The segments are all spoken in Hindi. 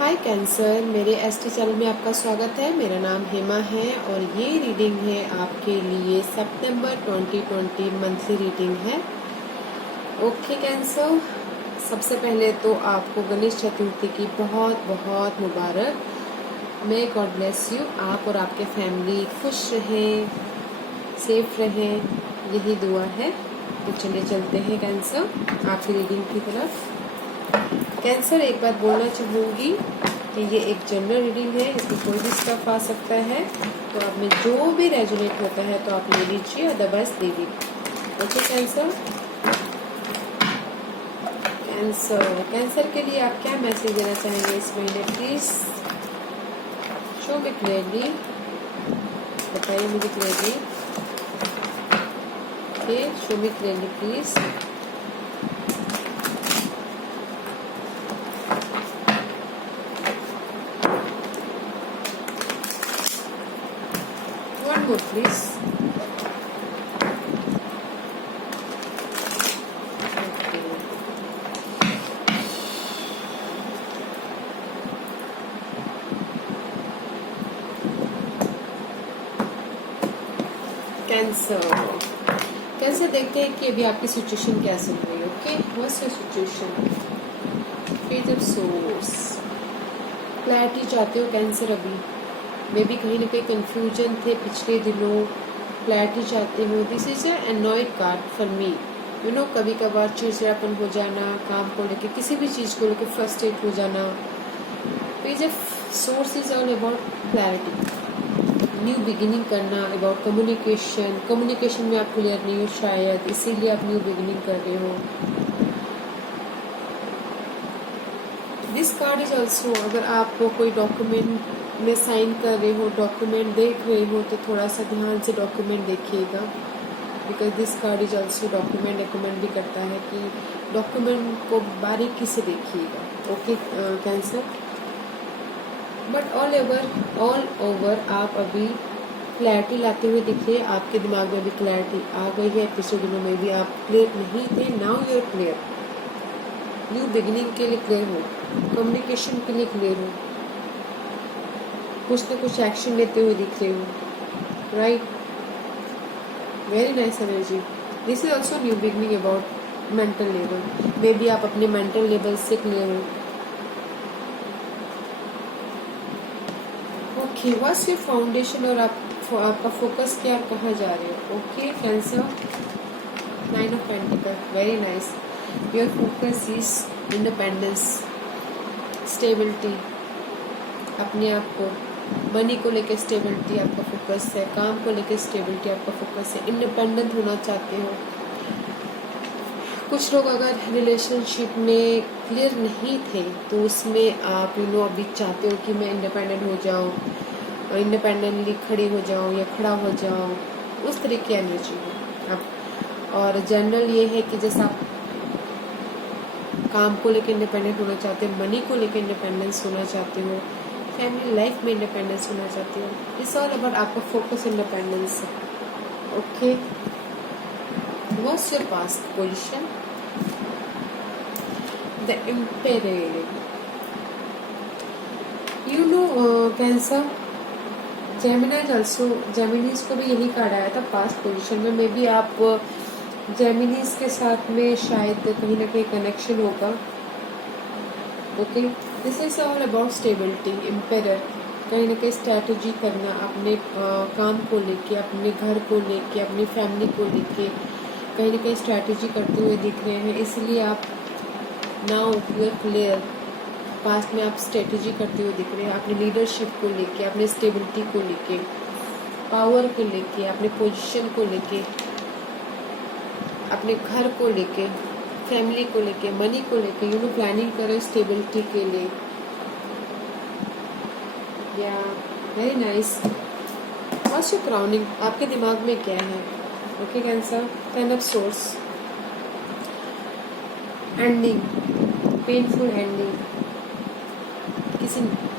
हाय कैंसर, मेरे एसटी चैनल में आपका स्वागत है। मेरा नाम हेमा है और ये रीडिंग है आपके लिए सितंबर 2020 मंथली रीडिंग है। ओके कैंसर, सबसे पहले तो आपको गणेश चतुर्थी की बहुत बहुत मुबारक। May God bless you. आप और आपके फैमिली खुश रहें, सेफ रहें, यही दुआ है। तो चलिए चलते हैं कैंसर आपकी रीडिंग की तरफ। कैंसर, एक बात बोलना चाहूँगी कि ये एक जनरल रीडिंग है, इसमें कोई भी स्टफ आ सकता है, तो आप में जो भी रेजोनेट होता है तो आप ले लीजिए, अदरवाइज दे दीजिए। Okay cancer. कैंसर के लिए आप क्या मैसेज देना चाहेंगे इस महीने? प्लीज शो मी क्लियरली, बताइए मुझे clearly. Okay, show me clearly please. One more please. Cancer देखते हैं कि अभी आपकी सिचुएशन क्या चल रही है। Okay, what's your situation? Page of source, clarity चाहते हो कैंसर। अभी मे बी कहीं ना कहीं कंफ्यूजन थे पिछले दिनों, क्लैरिटी चाहते हो। This is a annoyed card for me. You know, कभी कभार चिड़चिड़ापन हो जाना, काम को लेके, किसी भी चीज को लेके फ्रस्ट्रेट हो जाना। Page of source is all about clarity, new beginning करना, अबाउट कम्युनिकेशन में आप क्लियर नहीं हो शायद, इसीलिए आप न्यू बिगिनिंग कर रहे हो। दिस कार्ड इज ऑल्सो, अगर आप कोई डॉक्यूमेंट में साइन कर रहे हो, डॉक्यूमेंट देख रहे हो, तो थोड़ा सा ध्यान से डॉक्यूमेंट देखिएगा, because this card is also document recommend भी करता है कि डॉक्यूमेंट को बारीकी से देखिएगा। Okay cancer, but all over आप अभी क्लैरिटी लाते हुए दिख रहे हैं। आपके दिमाग में भी क्लैरिटी आ गई है। पिछले दिनों में भी आप क्लियर नहीं थे, now you are clear. New beginning के लिए क्लियर हो, कम्युनिकेशन के लिए क्लियर हो, कुछ न कुछ एक्शन लेते हुए दिख रहे हो। Right, very nice energy. This is also new beginning about mental level. May be आप अपने मेंटल लेवल से क्लियर हो। ओके, व्हाट्स योर फाउंडेशन और आपका फोकस क्या, कहाँ जा रहे हो? Okay cancer, 9 of pentacle, very nice. Your focus is independence, stability, अपने आप को, मनी को लेकर स्टेबिलिटी आपका फोकस है, काम को लेकर स्टेबिलिटी आपका फोकस है, इंडिपेंडेंट होना चाहते हो। कुछ लोग अगर रिलेशनशिप में क्लियर नहीं थे तो उसमें आप अभी चाहते हो कि मैं इंडिपेंडेंट हो जाऊं, इंडिपेंडेंटली खड़ी हो जाऊं या खड़ा हो जाऊं, उस तरह की एनर्जी है आप। और जनरल ये है कि जैसा आप काम को लेकर इंडिपेंडेंट होना चाहते हो, मनी को लेकर इंडिपेंडेंस होना चाहते हो, फैमिली लाइफ में इंडिपेंडेंस होना चाहते हो, इट्स ऑल अबाउट आपका फोकस इंडिपेंडेंस है। Okay, what's your past position? The emperor. You know cancer, Geminis also, Geminis को भी यही कार्ड आया था पास्ट पोजीशन में। मे बी आप जेमिनीज के साथ में शायद कहीं ना कहीं कनेक्शन होगा। Okay, this is all about stability, ampere, कहीं ना कहीं स्ट्रैटेजी करना अपने काम को लेके, अपने घर को लेके, अपनी फैमिली को लेके, कहीं ना कहीं स्ट्रैटेजी करते हुए दिख रहे हैं। इसलिए आप now you are clear. Past में आप स्ट्रेटेजी करते हुए दिख रहे हैं, अपने लीडरशिप को लेके, अपने स्टेबिलिटी को लेके, पावर को लेके, अपने पोजीशन को लेके, अपने घर को लेके, फैमिली को लेके, मनी को लेके, प्लानिंग करें स्टेबिलिटी के लिए। या very nice. What's your crowning? आपके दिमाग में क्या है? Okay cancer, 10 of source, ending, painful ending,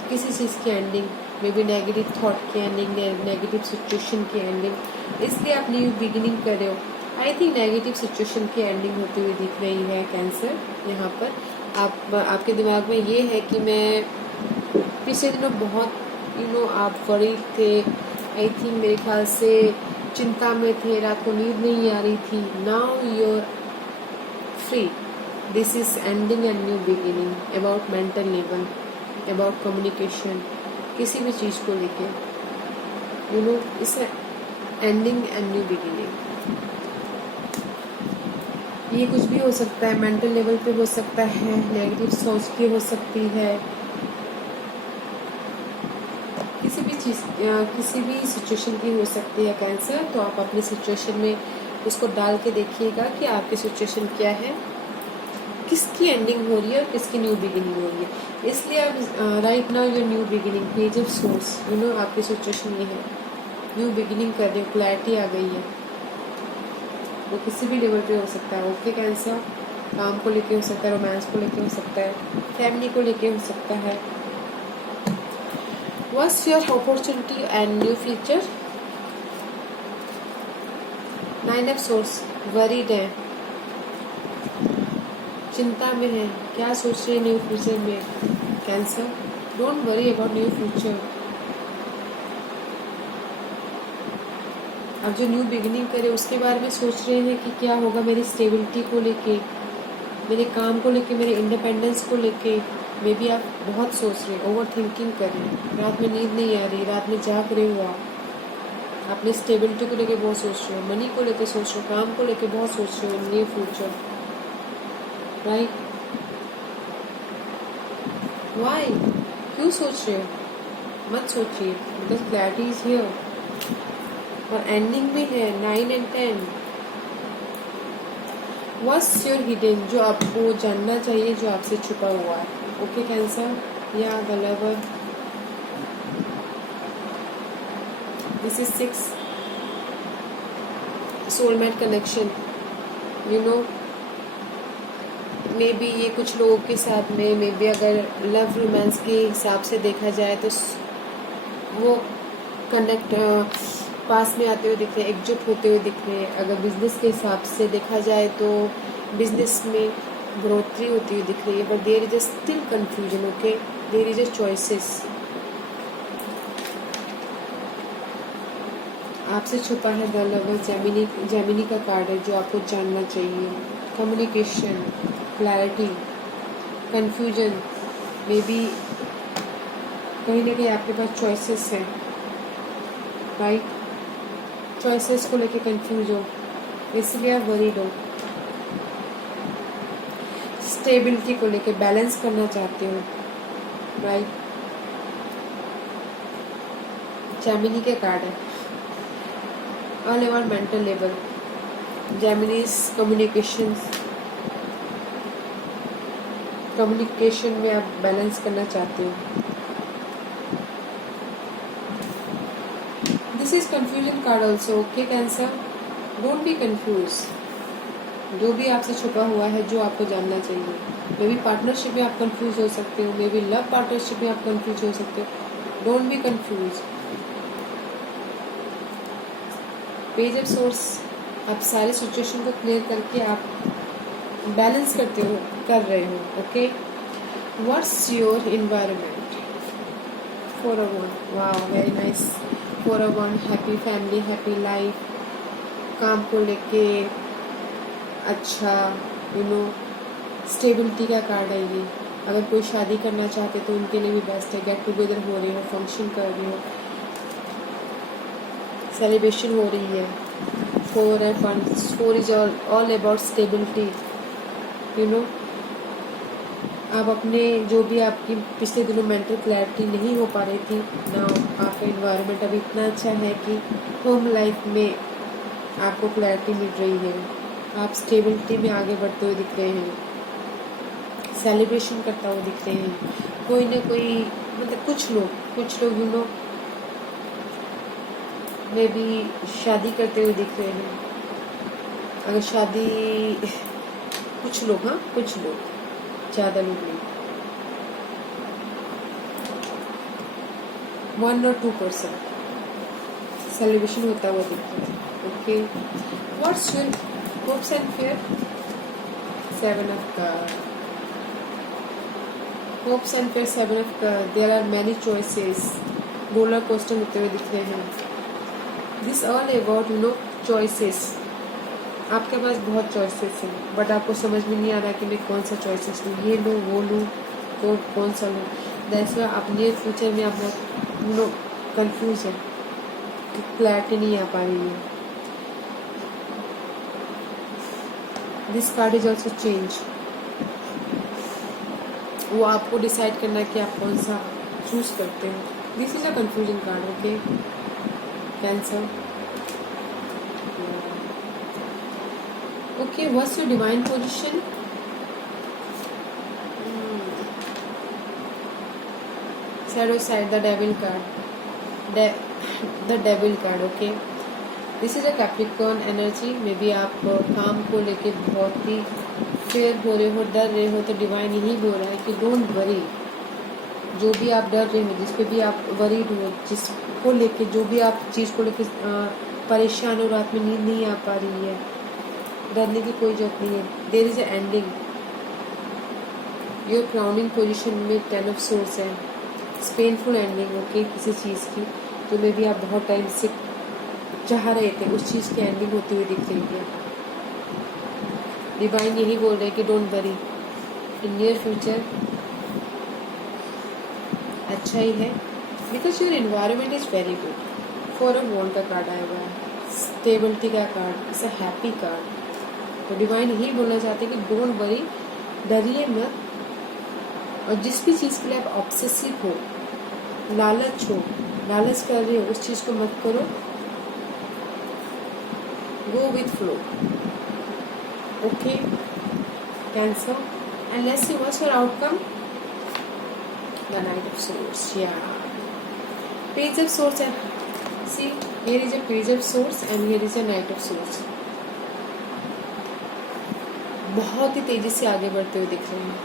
किसी चीज़ की ending, may be negative thought की एंडिंग, नेगेटिव सिचुएशन की एंडिंग, इसलिए आप न्यू बिगिनिंग कर रहे हो। आई थिंक नेगेटिव सिचुएशन की एंडिंग होती हुई दिख रही है कैंसर। यहाँ पर आपके दिमाग में ये है कि मैं पिछले दिनों बहुत आप वरी थे, आई थिंक मेरे ख्याल से चिंता में थे, रात को नींद नहीं आ रही थी. Now you're free. This is ending and new beginning. About mental level, about communication, किसी भी चीज़ को लेके इस एंडिंग एंड न्यू बिगिनिंग. ये कुछ भी हो सकता है, मेंटल लेवल पे हो सकता है, नेगेटिव सोच की हो सकती है, किसी भी चीज़ किसी भी सिचुएशन की हो सकती है कैंसर. तो आप अपनी सिचुएशन में उसको डाल के देखिएगा कि आपकी सिचुएशन क्या है, किसकी एंडिंग हो रही है और किसकी न्यू बिगिनिंग हो रही है. इसलिए आप right now your new beginning page of source, आपकी सिचुएशन ये है, न्यू बिगिनिंग कर रहे हो, क्लैरिटी आ गई है. वो किसी भी लेवल पे हो सकता है. ओके कैंसर, काम को लेके हो सकता है, रोमांस को लेके हो सकता है, फैमिली को लेके हो सकता है. What's your opportunity and new future. 9 of source, worried है, चिंता में है, क्या सोच रहे हैं न्यू फ्यूचर में cancer. Don't worry about new future. अब जो न्यू बिगिनिंग करे उसके बारे में सोच रहे हैं कि क्या होगा मेरी स्टेबिलिटी को लेके, मेरे काम को लेके, मेरे इंडिपेंडेंस को लेके. मे बी आप बहुत सोच रहे हैं, ओवर थिंकिंग कर रहे हैं, रात में नींद नहीं आ रही, रात में जाग रहे हो, आप अपनी स्टेबिलिटी को लेके बहुत सोच रहे हो, मनी को लेके सोच रहे हो, काम को लेके बहुत सोच रहे हो न्यू फ्यूचर. राइट, वाई, क्यों सोच रहे हो, मत सोचिए, बिकॉज क्लैरिटी इज हियर. और एंडिंग में है 9 एंड 10. व्हाट्स योर हिडन, जो आपको जानना चाहिए, जो आपसे छुपा हुआ है. ओके कैंसर, या the lover. This is 6 soulmate connection. May be ये कुछ लोगों के साथ में, मे बी अगर लव रोमांस के हिसाब से देखा जाए तो वो कनेक्ट पास में आते हुए दिख रहे हैं, एकजुट होते हुए दिख रहे हैं. अगर बिजनेस के हिसाब से देखा जाए तो बिजनेस में बढ़ोतरी होती हुई दिख रही है. But there is a still confusion. Okay, there is a choices. आपसे छुपा है द लवर. जेमिनी का कार्ड है, जो आपको जानना चाहिए. Communication, clarity, confusion. Maybe कहीं ना कहीं आपके पास चॉइसेस हैं. राइट, चॉइसेस को लेके कंफ्यूज हो, इसलिए आप वरीड हो. स्टेबिलिटी को लेके बैलेंस करना चाहते हो. राइट, जेमिनी के कार्ड है, all about mental level. Geminis communication में आप बैलेंस करना चाहते हो. This is confusion card also. Okay cancer, don't be confuse. जो भी आपसे छुपा हुआ है, जो आपको जानना चाहिए. मे बी पार्टनरशिप में आप कंफ्यूज हो सकते हो, मे बी लव पार्टनरशिप में आप कंफ्यूज हो सकते हो. Don't be confuse. Page of source, आप सारी सिचुएशन को क्लियर करके आप बैलेंस कर रहे हो. Okay, what's your environment. 4 of 1. वाह, very nice. 4 of 1, happy family, happy life. काम को लेके अच्छा, स्टेबिलिटी का कार्ड है ये. अगर कोई शादी करना चाहते तो उनके लिए भी बेस्ट है. गेट टुगेदर हो रहे हो, फंक्शन कर रहे हो, सेलिब्रेशन हो रही है. 4 है funds. 4 is all about stability. आप अपने जो भी आपकी पिछले दिनों मेंटल क्लैरिटी नहीं हो पा रही थी, ना आपका इन्वायरमेंट अभी इतना अच्छा है कि होम लाइफ में आपको क्लैरिटी मिल रही है. आप स्टेबिलिटी में आगे बढ़ते हुए दिख रहे हैं, सेलिब्रेशन करता हुआ दिख रहे हैं. कोई ना कोई, मतलब कुछ लोग मे बी शादी करते हुए दिख रहे हैं. अगर शादी कुछ लोग ज़्यादा लोग नहीं. 1 or 2% सेलिब्रेशन होता हुआ दिख रहा है. Okay, what's your hopes and fear. 7 of cards. Hopes and फिर 7 of there are many choices, roller coaster होते हुए दिख रहे हैं। दिस ऑल अबाउट चॉइसेस, आपके पास बहुत चॉइसेस हैं बट आपको समझ में नहीं आ रहा कि मैं कौन सा चॉइसेस लूँ, ये लूँ वो लूँ तो कौन सा लूँ। दैट्स व्हाई अपने फ्यूचर में आप बहुत कंफ्यूज है, क्लैरिटी नहीं आ पा रही है। This card is also change, वो आपको डिसाइड करना है कि आप कौन सा चूज करते हो। This is a confusion card, okay cancer. Okay, what's your divine position? Shadow side, the devil card, the devil card, okay. This is a Capricorn energy. May be आप काम को लेके बहुत ही फेयर हो रहे हो, डर रहे हो, तो डिवाइन यही बोल रहा है कि डोंट वरी। जो भी आप डर रहे हो, जिस पे भी आप वरीड हो, जिसको लेके जो भी आप चीज़ को लेके परेशान हो, रात में नींद नहीं आ पा रही है, डरने की कोई जरूरत नहीं है। There is a ending. Your crowning position में 10 ऑफ सोर्स है। पेनफुल एंडिंग, ओके, किसी चीज़ की तो मे भी आप बहुत टाइम से चाह रहे थे, उस चीज़ की एंडिंग होती हुई दिख रही है। डिवाइन यही बोल रहे हैं कि don't worry, in near future अच्छा ही है, because your environment is very good. 4 of wand का कार्ड आया हुआ है, स्टेबिलिटी का card, it's a happy card. तो डिवाइन यही बोलना चाहते हैं कि डोंट वरी, डरिए मत, और जिस भी चीज़ के लिए आप ऑब्सेसिव हो, लालच कर रहे हो, उस चीज़ को मत करो। Go with flow, okay cancer. And let's see what's your outcome. The knight of swords, या पेज ऑफ सोर्स है। See, here is a page of swords and here is a knight of swords. बहुत ही तेजी से आगे बढ़ते हुए दिख रहे हैं।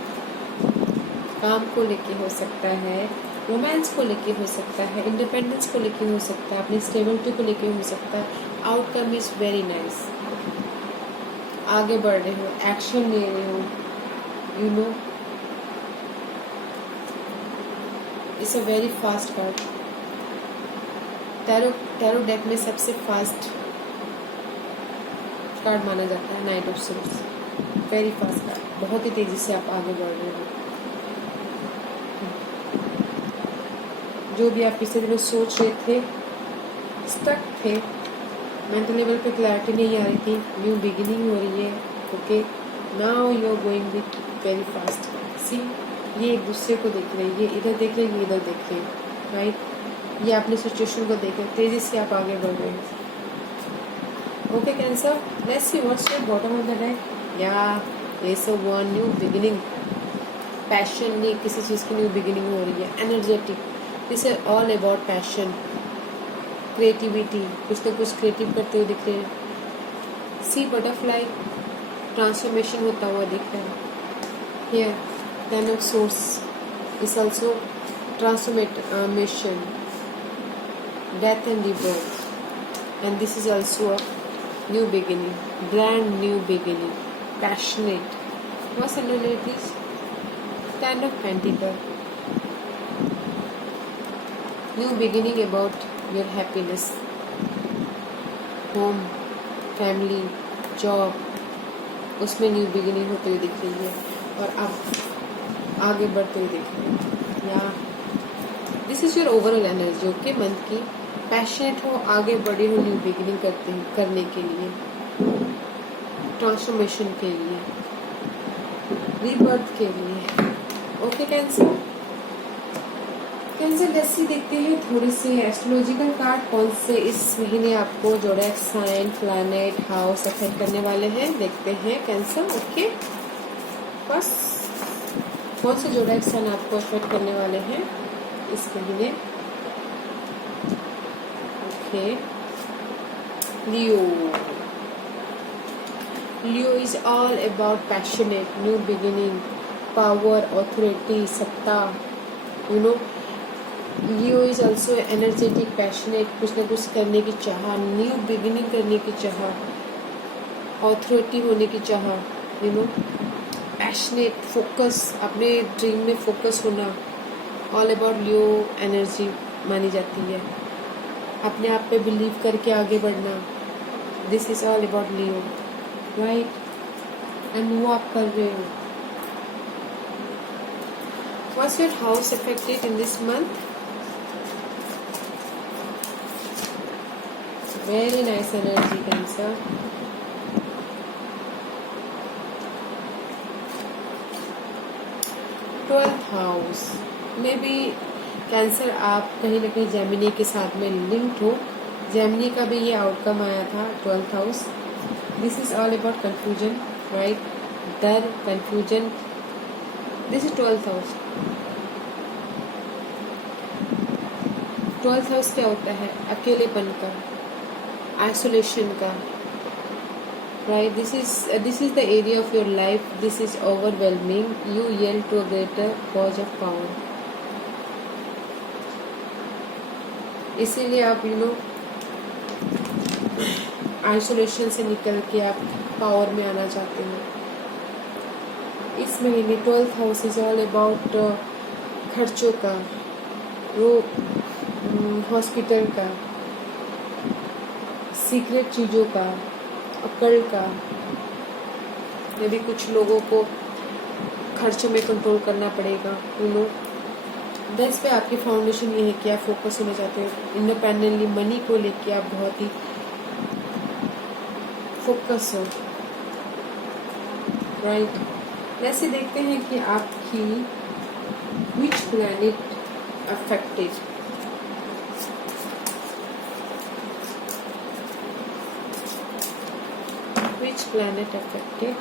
काम को लेके हो सकता है, रोमांस को लेके हो सकता है, इंडिपेंडेंस को लेके हो सकता है, अपनी स्टेबिलिटी को लेके हो सकता है। Outcome is very nice. आगे बढ़ रहे हो, एक्शन ले रहे हो, you know it's a very fast card. Tarot deck में सबसे फास्ट कार्ड माना जाता है night of source. Very fast card, बहुत ही तेजी से आप आगे बढ़ रहे हो। जो भी आप पिछले दिनों सोच रहे थे, स्टक थे, मेंटल लेवल पे क्लैरिटी नहीं आ रही थी, न्यू बिगिनिंग हो रही है, okay. Now you are going with very fast. See, ये एक दूसरे को देख रहे हैं, ये इधर देख रहे हैं, ये इधर देख रहे हैं, राइट। ये अपनी सिचुएशन को देख रहे हैं, तेजी से आप आगे बढ़ रहे हैं, okay cancer. Let's see what's your bottom of the deck. या it's a one new beginning. Passion नहीं, किसी चीज़ की न्यू बिगिनिंग हो रही है, energetic. This is all about passion, creativity, कुछ ना कुछ क्रिएटिव करते हुए दिख रहे हैं। सी, बटरफ्लाई, ट्रांसफॉर्मेशन होता हुआ दिख रहा है। Here 10 of source is also transformation, death and rebirth, and this is also a new beginning, brand new beginning, passionate. What's underneath this? 10 of Pentacles. New beginning about your happiness, home, family, job, उसमें न्यू बिगिनिंग होते हुए दिख रही है और आप आगे बढ़ते हुए दिख रहे हैं। या this is your overall energy, okay, month की। पैशनेट हो, आगे बढ़े हो, न्यू बिगिनिंग करने के लिए, ट्रांसफॉर्मेशन के लिए, रीबर्थ के लिए, ओके कैंसर। कैंसर, लेट्स सी देखते हैं थोड़े से एस्ट्रोलॉजिकल कार्ड कौन से इस महीने आपको जोड़ेक्स साइन, प्लैनेट, हाउस अफेक्ट करने वाले हैं। देखते हैं कैंसर, ओके। फर्स्ट, कौन से जोड़ेक्स साइन आपको अफेक्ट करने वाले हैं इस महीने। Okay, Leo. Leo is all about passionate, new beginning, power, authority, सत्ता, you know. Leo is also energetic, passionate, कुछ ना कुछ करने की चाह, न्यू बिगिनिंग करने की चाह, ऑथोरिटी होने की चाह, यू नो, पैशनेट, फोकस, अपने ड्रीम में फोकस होना, ऑल अबाउट लियो एनर्जी मानी जाती है। अपने आप पे बिलीव करके आगे बढ़ना, this is all about Leo, right. And वो आप कर रहे हो। What's your house affected in this month? Very nice energy cancer. Twelfth house में भी कैंसर, आप कहीं ना कहीं जेमिनी के साथ में लिंक्ड हो। जेमिनी का भी ये आउटकम आया था, twelfth house. This is all about confusion, right, डर, confusion. This is twelfth house. Twelfth house क्या होता है? अकेलेपन का, आइसोलेशन का, right. This is the area of your life, this is overwhelming, you yield to a greater cause of power. इसीलिए आप आइसोलेशन से निकल के आप पावर में आना चाहते हैं। इस महीने twelfth house is all about खर्चों का, हॉस्पिटल का, सीक्रेट चीज़ों का, अकल्ट का। यदि कुछ लोगों को खर्चों में कंट्रोल करना पड़ेगा, बेस पे आपकी फाउंडेशन ये है कि आप फोकस होना चाहते हो इंडिपेंडेंटली। मनी को लेके आप बहुत ही फोकस हो, राइट। वैसे देखते हैं कि आपकी which planet affected. Which planet affected?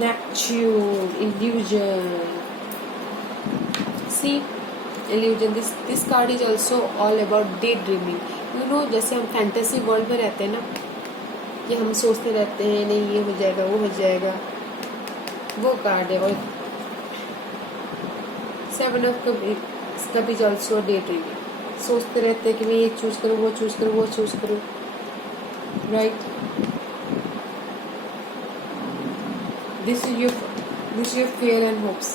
Neptune, illusion. See, illusion. This card is also all about daydreaming. जैसे हम फैंटेसी वर्ल्ड में रहते हैं ना, कि हम सोचते रहते हैं नहीं ये हो जाएगा, वो हो जाएगा, वो कार्ड है। और 7 of Cups is also daydreaming. सोचते रहते हैं कि मैं ये चूज करूँ, वो चूज करूँ, वो चूज करूँ, right. This is your fear and hopes,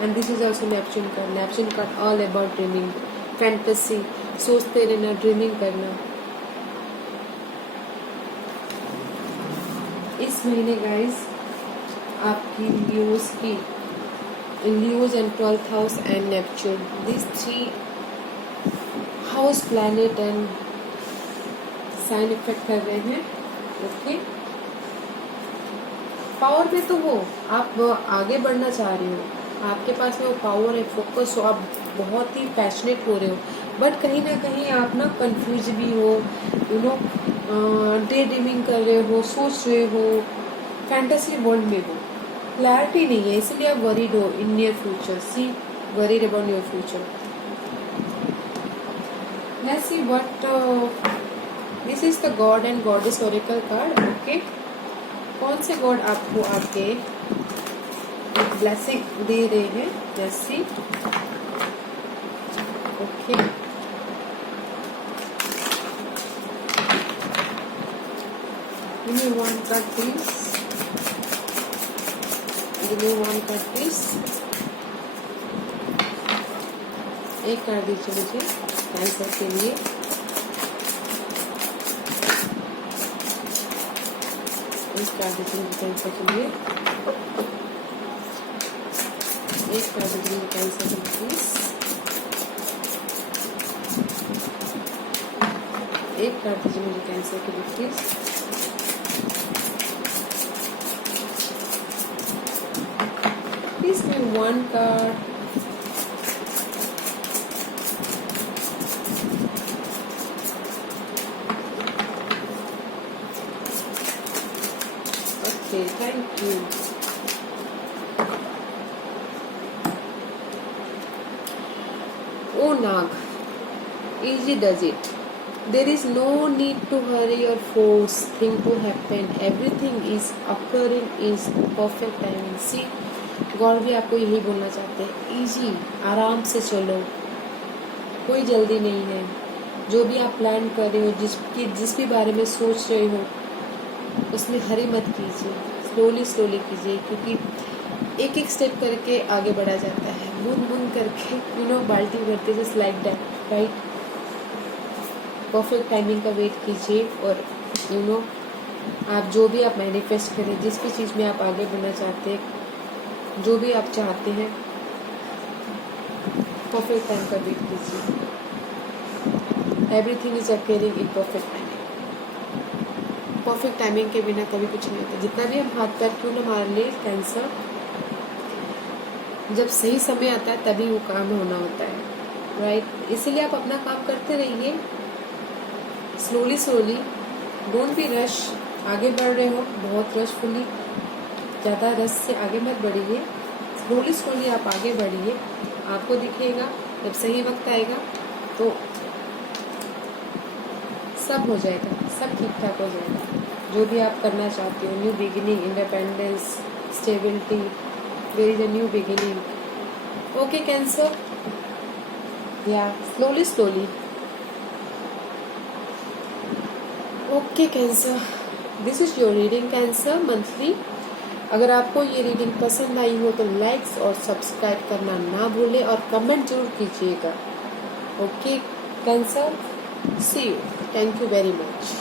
and this is also Neptune card. Neptune card all about dreaming, fantasy, सोचते रहना, ड्रीमिंग करना। इस महीने गाइस आपकी Leos and 12th house and Neptune, these 3 house, planet and sign effect कर रहे हैं, ओके। पावर में तो हो, आप आगे बढ़ना चाह रहे हो, आपके पास में वो पावर है, फोकस हो, आप बहुत ही पैशनेट हो रहे हो, बट कहीं ना कहीं आप ना कंफ्यूज भी हो, डे ड्रीमिंग कर रहे हो, सोच रहे हो, फैंटेसी वर्ल्ड में हो, क्लैरिटी नहीं है, इसलिए आप वरीड हो in near future. See, worried about your future. Let's see what this is the god and goddess oracle card, okay. कौन से गॉड आपको आके एक ब्लेसिंग दे रहे हैं? जैसे okay, give me one card please, give me one card please। एक कार्ड दीजिए मुझे कैंसर के लिए। एक कार्ड दीजिए कैंसर के लिए, एक कार्ड दीजिए कैंसर के लिए प्लीज, एक कार्ड दीजिए मुझे कैंसर के लिए please. Please me one card। Okay, thank you। Oh Nag, easy does it। There is no need to hurry or force thing to happen. Everything is occurring is perfect timing। See, God भी आपको यही बोलना चाहते हैं, इजी, आराम से चलो, कोई जल्दी नहीं है, जो भी आप प्लान कर रहे हो, जिस भी बारे में सोच रहे हो, उसमें हरी मत कीजिए, स्लोली स्लोली कीजिए, क्योंकि एक एक स्टेप करके आगे बढ़ा जाता है, बूंद बूंद करके बाल्टी भरते, just like that, right. Perfect timing का वेट कीजिए और आप जो भी आप मैनिफेस्ट करें, जिस भी चीज़ में आप आगे बढ़ना चाहते हैं, जो भी आप चाहते हैं, परफेक्ट टाइम का वेट कीजिए। Everything is occurring in perfect timing. Perfect timing के बिना कभी कुछ नहीं होता। जितना भी हम हाथ पैर क्यों ना मार ले, कैंसर जब सही समय आता है तभी वो काम होना होता है, राइट। इसीलिए आप अपना काम करते रहिए, slowly slowly, don't be rush. आगे बढ़ रहे हो बहुत रशफुली, ज़्यादा रश से आगे मत बढ़िए, स्लोली स्लोली आप आगे बढ़िए। आपको दिखेगा जब सही वक्त आएगा तो सब हो जाएगा, सब ठीक ठाक हो जाएगा। जो भी आप करना चाहते हो, new beginning, independence, stability, there is a new beginning. Okay cancer, या slowly slowly. Okay cancer, this is your reading cancer monthly. अगर आपको ये रीडिंग पसंद आई हो तो लाइक्स और सब्सक्राइब करना ना भूलें और कमेंट जरूर कीजिएगा। Okay Cancer, see you, thank you very much.